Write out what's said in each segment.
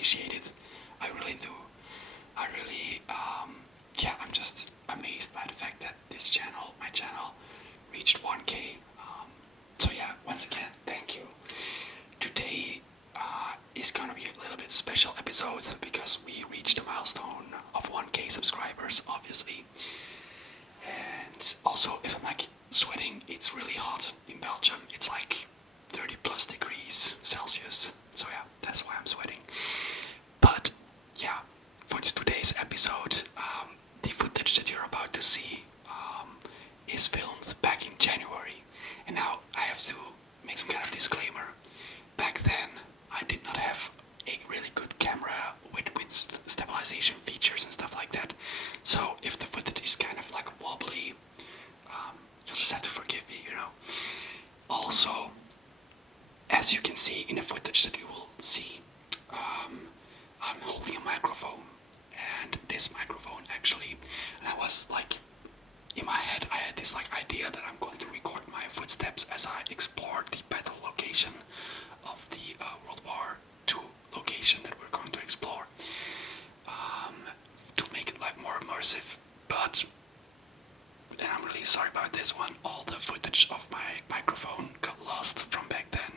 appreciate it. I really do. I really, I'm just amazed by the fact that this channel, my channel, reached 1K. So yeah, once again, thank you. Today is gonna be a little bit special episode because we reached the milestone of 1K subscribers, obviously. And also, if I'm like sweating, it's really hot in Belgium. It's like 30 plus degrees Celsius. So yeah, that's why I'm sweating. But yeah, for today's episode, the footage that you're about to see is filmed back in January. And now I have to make some kind of disclaimer. Back then, I did not have a really good camera with stabilization features and stuff like that. So if the footage is kind of like wobbly, you'll just have to forgive me, you know. Also, as you can see in the footage that you will see, I'm holding a microphone, and this microphone actually, and I was like, in my head I had this like idea that I'm going to record my footsteps as I explored the battle location of the World War II location that we're going to explore, to make it like more immersive. But, and I'm really sorry about this one, all the footage of my microphone got lost from back then.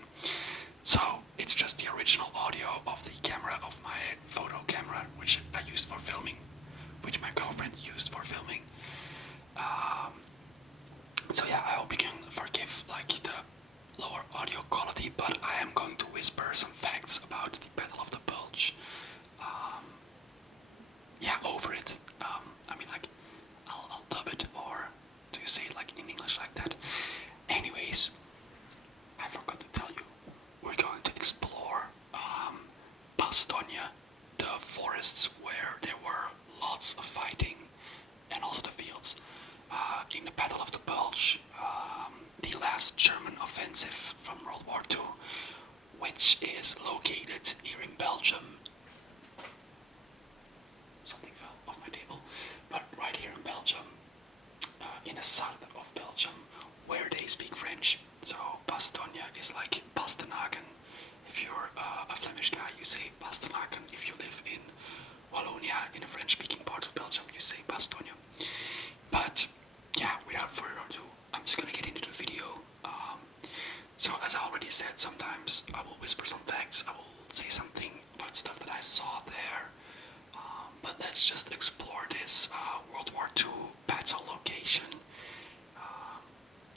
So it's just the original audio of the camera of my photo camera, which I used for filming, which my girlfriend used for filming. So yeah, I hope you can forgive like the lower audio quality, but I am going to whisper some facts about the Battle of the Bulge. Yeah, over it. I mean, like, I'll dub it, or do you say it like in English like that? Anyways, I forgot to tell you, we're going to explore Bastogne, the forests where there were lots of fighting, and also the fields. In the Battle of the Bulge, the last German offensive from World War II, which is located here in Belgium. Something fell off my table. But right here in Belgium, in the south of Belgium, where they speak French. So Bastogne is like Bastenaken. If you're a Flemish guy, you say Bastenaken. If you live in Wallonia, in the French-speaking part of Belgium, you say Bastogne. But yeah, without further ado, I'm just gonna get into the video. So as I already said, sometimes I will whisper some facts, I will say something about stuff that I saw there. But let's just explore this World War II battle location.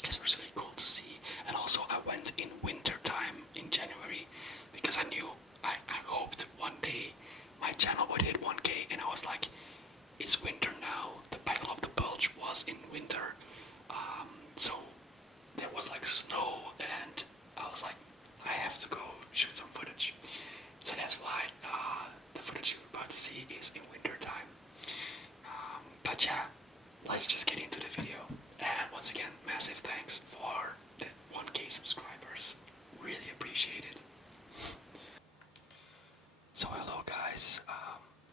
It's really cool to see. And also I went in winter time in January because I knew, I hoped one day my channel would hit 1K, and I was like, it's winter now. The Battle of the Bulge was in winter. So there was like snow, and I was like, I have to go shoot some footage. So that's why the footage you're about to see is in winter time. But yeah, let's just get into the video. And once again, massive thanks for the 1K subscribers. Really appreciate it. So hello guys,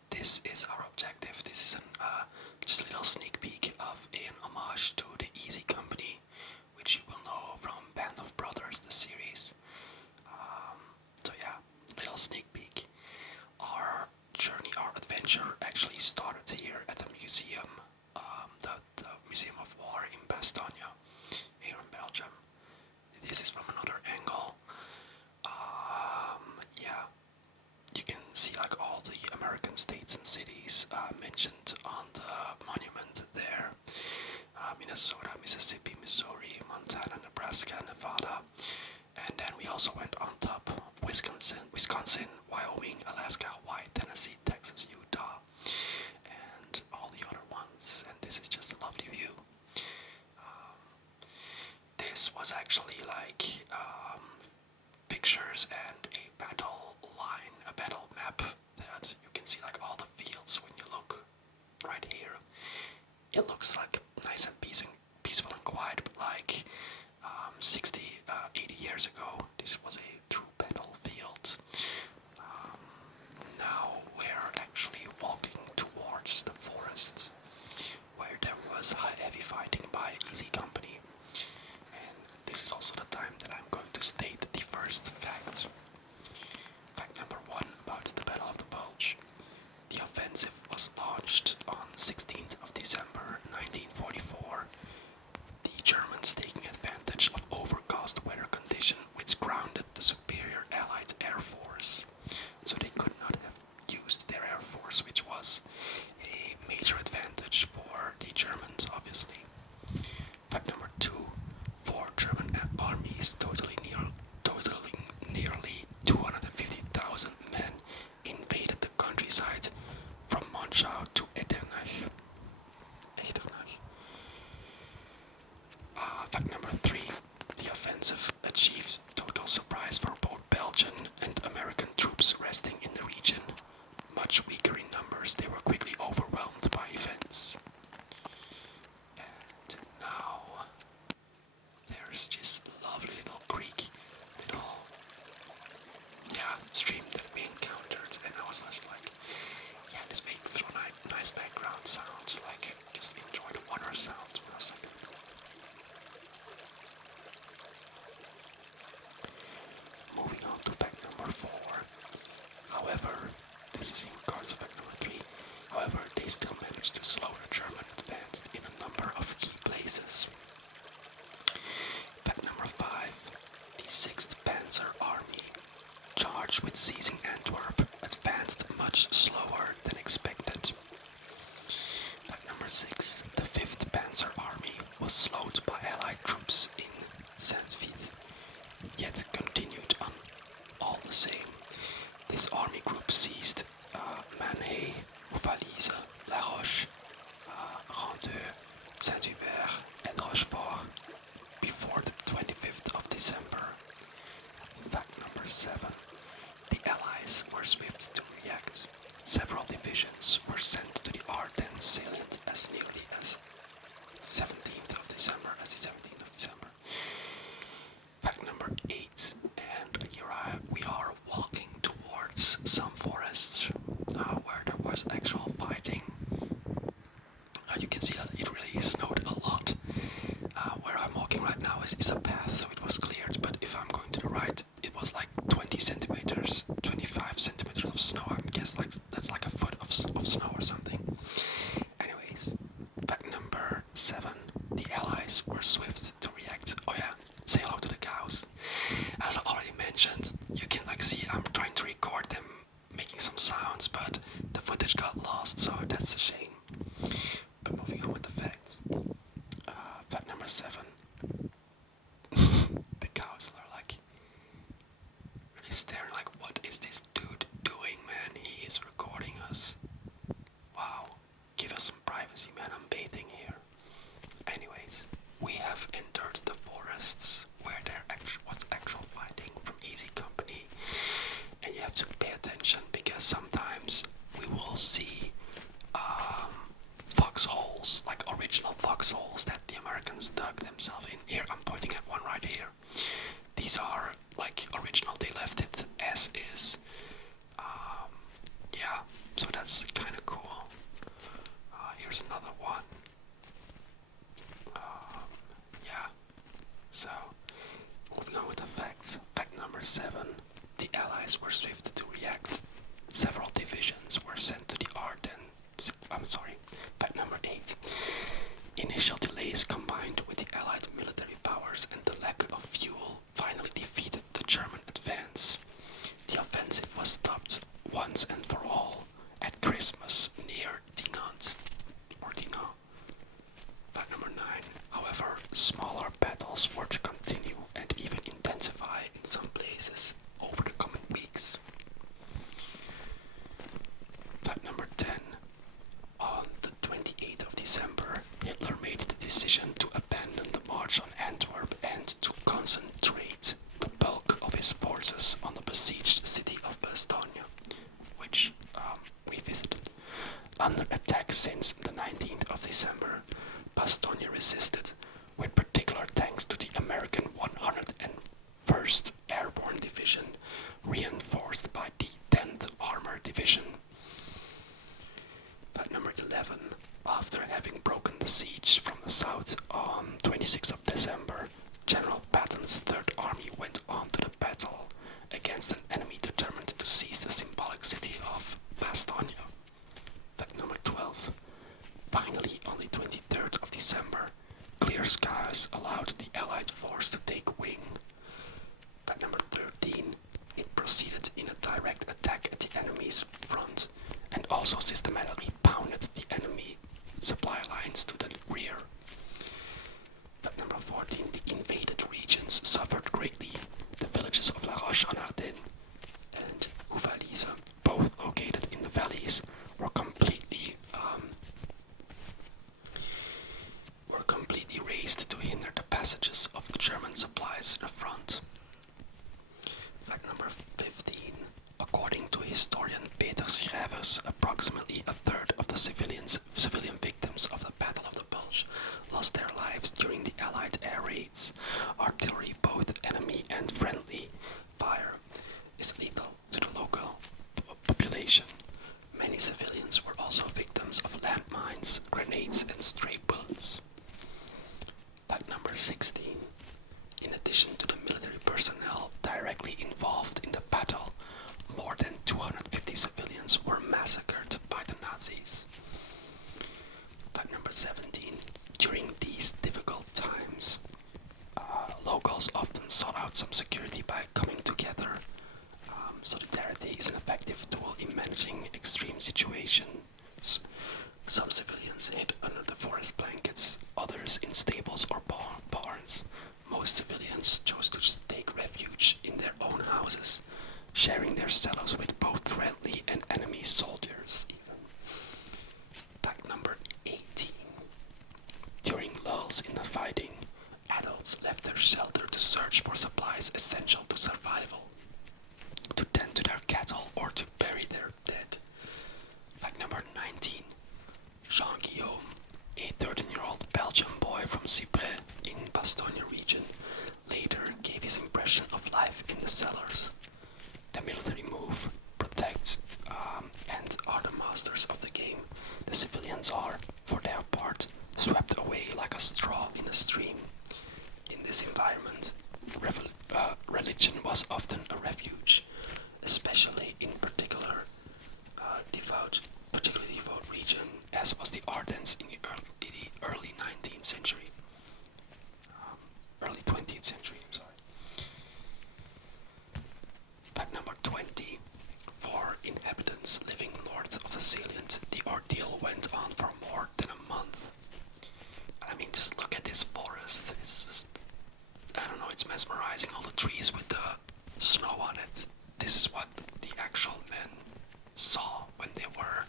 this is our objective. This is just a little sneak peek of an homage to the Easy Company, which you will know from Band of Brothers, the series. So yeah, little sneak peek. Our journey, our adventure actually started here at the museum, the Museum of War in Bastogne, here in Belgium. This is from another angle. Yeah, you can see like all the American states and cities mentioned on the monument there. Minnesota, Mississippi, Missouri, Montana, Nebraska, Nevada. And then we also went on top, Wisconsin, Wyoming, Alaska, Hawaii, Tennessee, Texas, Utah, and all the other ones. And this is just a lovely view. This was actually like pictures and a battle line, a battle map that you can see like all the fields when you look right here. It looks like nice and peaceful and quiet, but like 60, 80 years ago, this was a true battlefield. Now we're actually walking towards the forest, where there was heavy fighting by Easy Company. And this is also the time that I'm going to state the first fact. However, this is in regards to fact number 3. However, they still managed to slow the German advance in a number of key places. Fact number 5. The 6th Panzer Army, charged with seizing Antwerp, advanced much slower than expected. Fact number 6. The 5th Panzer Army was slowed by Allied troops in Saint-Vith, yet continued on all the same. This army group seized Manhay, Uffalise, La Roche, Randeux, Saint-Hubert, and Rochefort before the 25th of December. Fact number 7. The Allies were swift to react. Several divisions were sent to the Ardennes salient as nearly as 17th of December. Fact number 8. And here we are walking towards some forests where there was actual fighting. You can see that it really snowed a lot. Where I'm walking right now is a path, so it was cleared, but if I'm going to the right, it was like 20 centimeters, 25 centimeters of snow. I guess like that's like a foot of snow or something. Anyways, fact number 7. The Allies were swift to react. Oh yeah, say hello to the cows. As I already mentioned, you can like see I'm trying to record them making some sounds, but the footage got lost, so that's a shame. But moving on with the facts. Fact number 7. The cows are like really staring like, what is this dude doing, man? He is recording us. Wow. Give us some privacy, man. I'm bathing here. Anyways, we have entered the forests where there was actual fighting from Easy Company. And you have to pay attention because sometimes we will see foxholes, like original foxholes that the Americans dug themselves in. Here, I'm pointing at one right here. These are like original, they left it as is. Yeah, so that's kind of cool. Here's another one. Yeah, so moving on with the facts. Fact number 7. The Allies were swift to react. Several divisions were sent to the Ardennes. Fact number 8. Initial delays combined with the Allied military powers and the lack of fuel finally defeated the German advance. The offensive was stopped once and for all at Christmas near Dinant. Fact number 9. However, smaller battles were to continue and even intensify in some places over the coming weeks. Fact number 10. On the 28th of December, Hitler made the decision to abandon the march on Antwerp and to concentrate the bulk of his forces on the besieged city of Bastogne, which we visited. Under attack since the 19th of December, Bastogne resisted, with particular thanks to the American 101st Airborne Division, reinforced by the 10th Armored Division. Fact number 11. After having broken the siege from the south on 26th of December, General Patton's Third Army went on to the battle against an enemy determined to seize the symbolic city of Bastogne. Fact number 12. Finally, on the 23rd of December, clear skies allowed the Allied force to take wing. Fact number 13. It proceeded in a direct attack at the enemy's front and also systematically pounded the enemy supply lines to the rear. Fact number 14. The invaded regions suffered greatly. The villages of La Roche-en-Ardennes and Uffalise, both located in the valleys, were completely razed to hinder the passages of the German supplies to the front. Fact number 15. According to historian Peter Schrijvers, approximately a third of the civilian victims of the Battle of the Bulge lost their lives during the Allied air raids. Artillery, both enemy and friendly fire, is lethal to the local population. Many civilians were also victims of landmines, grenades, and stray bullets. Fact number 16. In addition to the military personnel directly involved in the battle, more than 250 this environment, religion was often a refuge, especially in particularly devout region, as was the Ardennes in the early 19th century, early 20th century. I'm sorry. Fact number 20. For inhabitants living north of the salient, the ordeal went on for more than a month. I mean, just look at this forest. It's just, I don't know, it's mesmerizing. All the trees with the snow on it. This is what the actual men saw when they were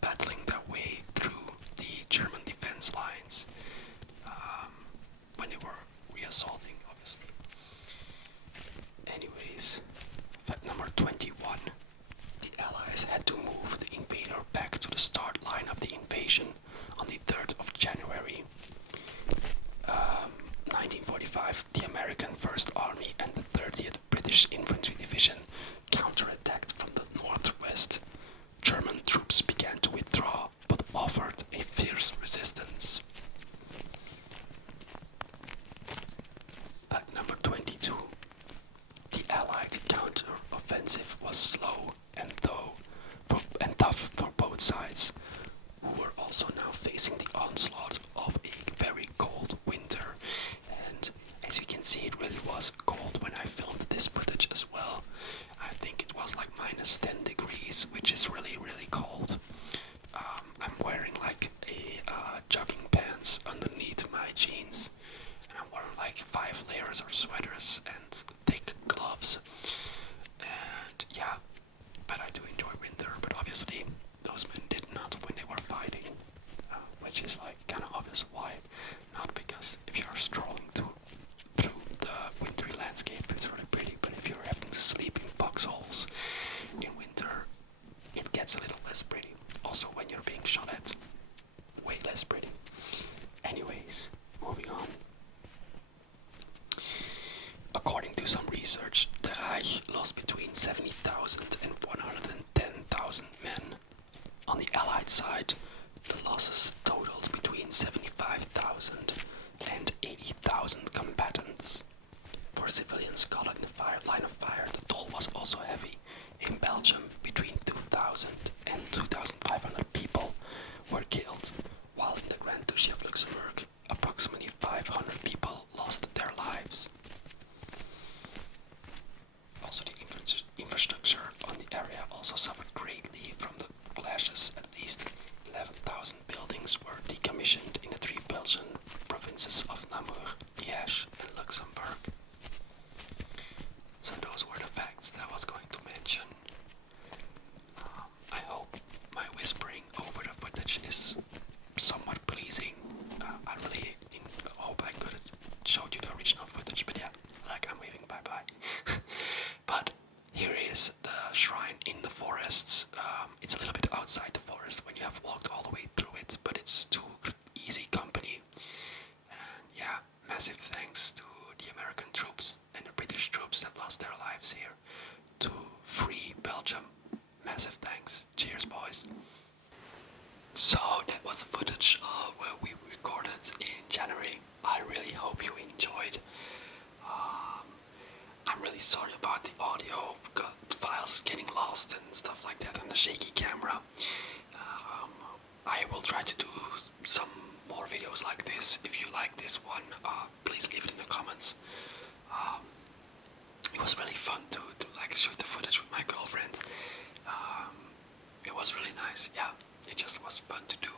battling their way through the German defense lines, when they were reassaulting, obviously. Anyways, fact number 21. The Allies had to move the invader back to the start line of the invasion on the 3rd of January. 1945, the American First Army and the 30th British Infantry Division counterattacked from the northwest. German troops began to withdraw, but offered a fierce resistance. Fact number 22. The Allied counter-offensive was slow and tough for both sides, who were also now facing the onslaught of a very cold winter. And as you can see, it really was cold when I filmed this footage as well. I think it was like minus 10 degrees, which is really, really cold. I'm wearing like a jogging pants underneath my jeans, and I'm wearing like 5 layers of sweaters and thick gloves. And yeah, but I do enjoy winter, but obviously those men did not when they were fighting, which is like kind of obvious why. Not because if you're strolling through the wintry landscape, it's really pretty, but if you're having to sleep in foxholes in winter, it gets a little less pretty. Also, when you're being shot at, way less pretty. Anyways, moving on. According to some research, the Reich lost between 70,000 and 110,000 men. On the Allied side, the losses totaled between 75,000 and 80,000 combatants. For civilians caught in the line of fire, the toll was also heavy. In Belgium, between 2,000 and 2,500 people were killed, while in the Grand Duchy of Luxembourg, approximately 500 people lost their lives. Also, the infrastructure on the area also suffered greatly from the clashes. At least 11,000 buildings were decommissioned in the 3 Belgian provinces of Namur, Liège, and Luxembourg. So those were the facts that I was going to mention. I hope my whispering over the footage is somewhat pleasing. I really hope I could have showed you the original footage, but yeah, like I'm waving bye-bye. But here is the shrine in the forests. It's a little bit outside the forest when you have walked all the way through it, but it's too easy company. And yeah, massive thanks to the American troops and the British troops that lost their lives here to free Belgium. Massive thanks. Cheers, boys. So that was the footage where we recorded in January. I really hope you enjoyed. I'm really sorry about the audio, files getting lost and stuff like that on the shaky camera. I will try to do some more videos like this. If you like this one, please leave it in the comments. It was really fun to like shoot the footage with my girlfriend. It was really nice. Yeah, it just was fun to do.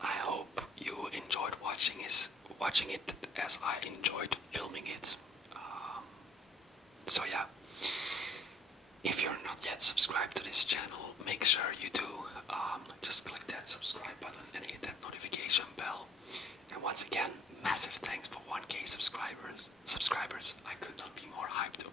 I hope you enjoyed watching it as I enjoyed filming it. So yeah, if you're not yet subscribed to this channel, make sure you do. Just click that subscribe button and hit that notification bell. And once again, massive thanks for 1K subscribers. I could not be more hyped